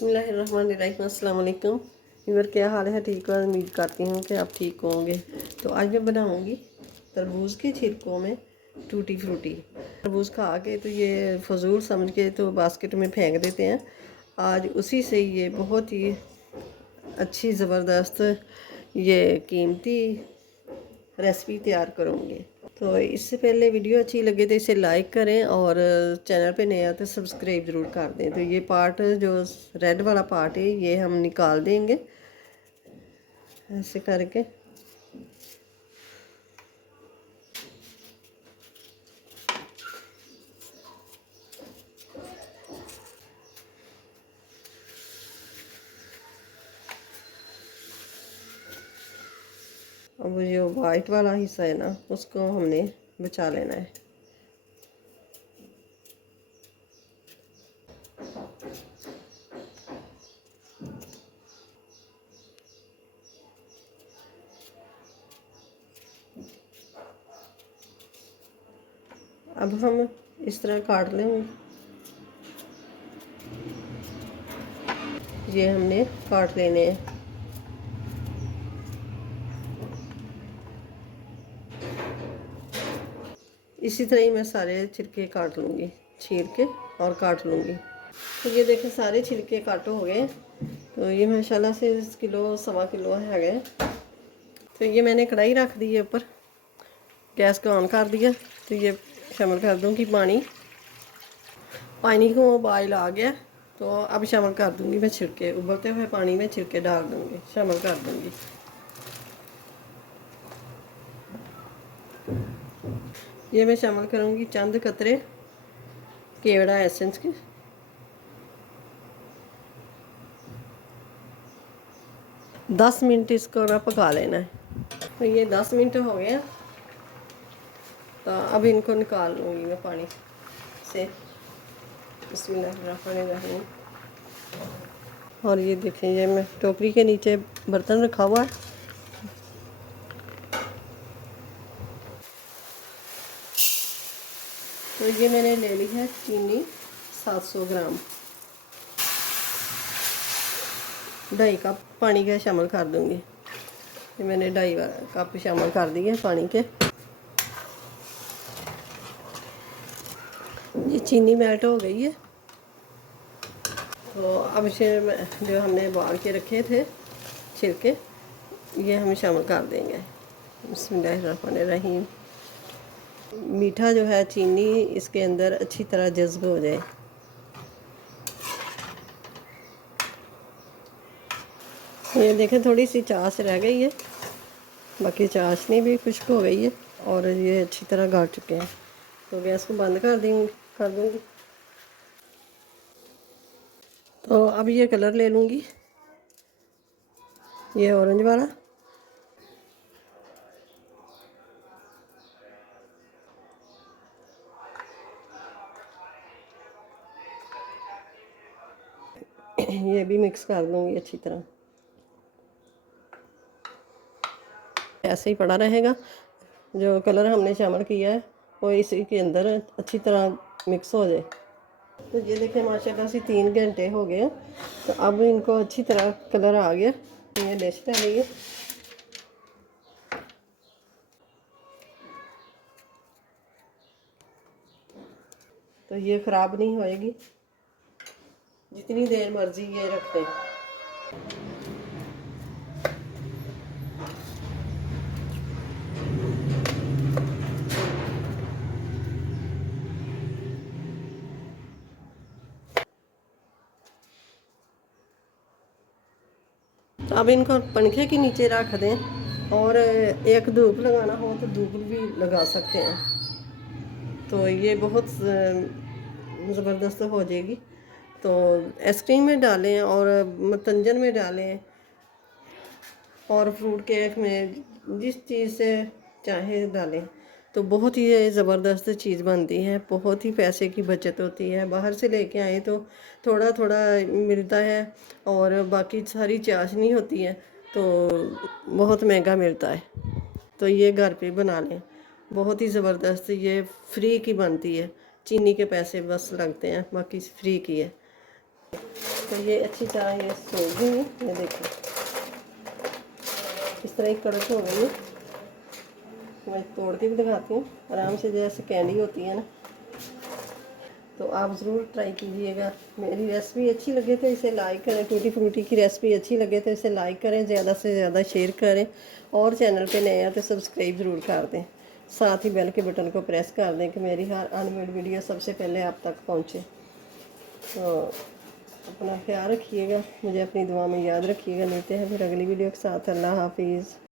बिस्मिल्लाहिर्रहमानिर्रहीम, अस्सलाम वालेकुम। व्यूअर, क्या हाल है? ठीक है, उम्मीद करती हूँ कि आप ठीक होंगे। तो आज मैं बनाऊँगी तरबूज के छिलकों में टूटी फ्रूटी। तरबूज खा के तो ये फजूल समझ के तो बास्केट में फेंक देते हैं। आज उसी से ये बहुत ही अच्छी ज़बरदस्त ये कीमती रेसिपी तैयार करूँगी। तो इससे पहले वीडियो अच्छी लगे तो इसे लाइक करें और चैनल पे नया तो सब्सक्राइब ज़रूर कर दें। तो ये पार्ट जो रेड वाला पार्ट है ये हम निकाल देंगे ऐसे करके। अब जो वाइट वाला हिस्सा है ना उसको हमने बचा लेना है। अब हम इस तरह काट लेंगे। ये हमने काट लेने हैं। इसी तरह ही मैं सारे छिलके काट लूँगी, छील के और काट लूँगी। तो ये देखें सारे छिलके काटो हो गए। तो ये माशाल्लाह से किलो सवा किलो है गए। तो ये मैंने कढ़ाई रख दी है ऊपर, गैस को ऑन कर दिया। तो ये शामिल कर दूँगी पानी। पानी को उबाल आ गया तो अब शामिल कर दूँगी मैं छिलके। उबलते हुए पानी में छिलके डाल दूँगी, शामिल कर दूँगी। ये मैं शामिल करूँगी चंद कतरे केवड़ा एसेंस के। दस मिनट इसको ना पका लेना है। तो ये 10 मिनट हो गए। तो अब इनको निकाल लूँगी मैं पानी से। बिस्मिल्लाहिर्रहमानिर्रहीम। और ये देखें, ये मैं टोकरी के नीचे बर्तन रखा हुआ है। तो ये मैंने ले ली है चीनी 700 ग्राम। 2.5 कप पानी का शामिल कर दूँगी। ये मैंने 2.5 कप शामिल कर दिए पानी के। ये चीनी मेल्ट हो गई है। तो अब इसे जो हमने उबाल के रखे थे छिलके, ये हम शामिल कर देंगे। बिस्मिल्लाहिर्रहमानिर्रहीम। मीठा जो है चीनी इसके अंदर अच्छी तरह जज्ब हो जाए। ये देखें थोड़ी सी चाश रह गई है, बाकी चाशनी भी खुश्क हो गई है और ये अच्छी तरह गाढ़ चुके हैं। तो गैस को बंद कर दूँगी। तो अब ये कलर ले लूँगी, ये ऑरेंज वाला। ये भी मिक्स कर दूँगी अच्छी तरह। ऐसे ही पड़ा रहेगा। जो कलर हमने शामिल किया है वो इसी के अंदर अच्छी तरह मिक्स हो जाए। तो ये देखें माशाल्लाह से 3 घंटे हो गए। तो अब इनको अच्छी तरह कलर आ गया। ये डिश ले लीजिए। तो ये ख़राब नहीं होएगी जितनी देर मर्जी ये रख दें। तो अब इनको पंखे के नीचे रख दें और एक धूप लगाना हो तो धूप भी लगा सकते हैं। तो ये बहुत ज़बरदस्त हो जाएगी। तो आइसक्रीम में डालें और मतंजन में डालें और फ्रूट केक में, जिस चीज़ से चाहे डालें। तो बहुत ही ये ज़बरदस्त चीज़ बनती है। बहुत ही पैसे की बचत होती है। बाहर से लेके आए तो थोड़ा थोड़ा मिलता है और बाकी सारी चाशनी होती है तो बहुत महंगा मिलता है। तो ये घर पे बना लें, बहुत ही ज़बरदस्त। ये फ्री की बनती है, चीनी के पैसे बस लगते हैं, बाकी फ्री की है। तो ये अच्छी तरह ये सोख देंगे। ये देखो इस तरह एक कड़क हो गई है। मैं तोड़ के भी दिखाती हूँ आराम से, जैसे कैंडी होती है ना। तो आप ज़रूर ट्राई कीजिएगा। मेरी रेसिपी अच्छी लगे तो इसे लाइक करें। टूटी फ्रूटी की रेसिपी अच्छी लगे तो इसे लाइक करें, ज़्यादा से ज़्यादा शेयर करें, और चैनल पे नए हैं तो सब्सक्राइब ज़रूर कर दें। साथ ही बेल के बटन को प्रेस कर दें कि मेरी हर अनमेड वीडियो सबसे पहले आप तक पहुँचे। तो अपना ख्याल रखिएगा, मुझे अपनी दुआ में याद रखिएगा। मिलते हैं फिर अगली वीडियो के साथ। अल्लाह हाफिज़।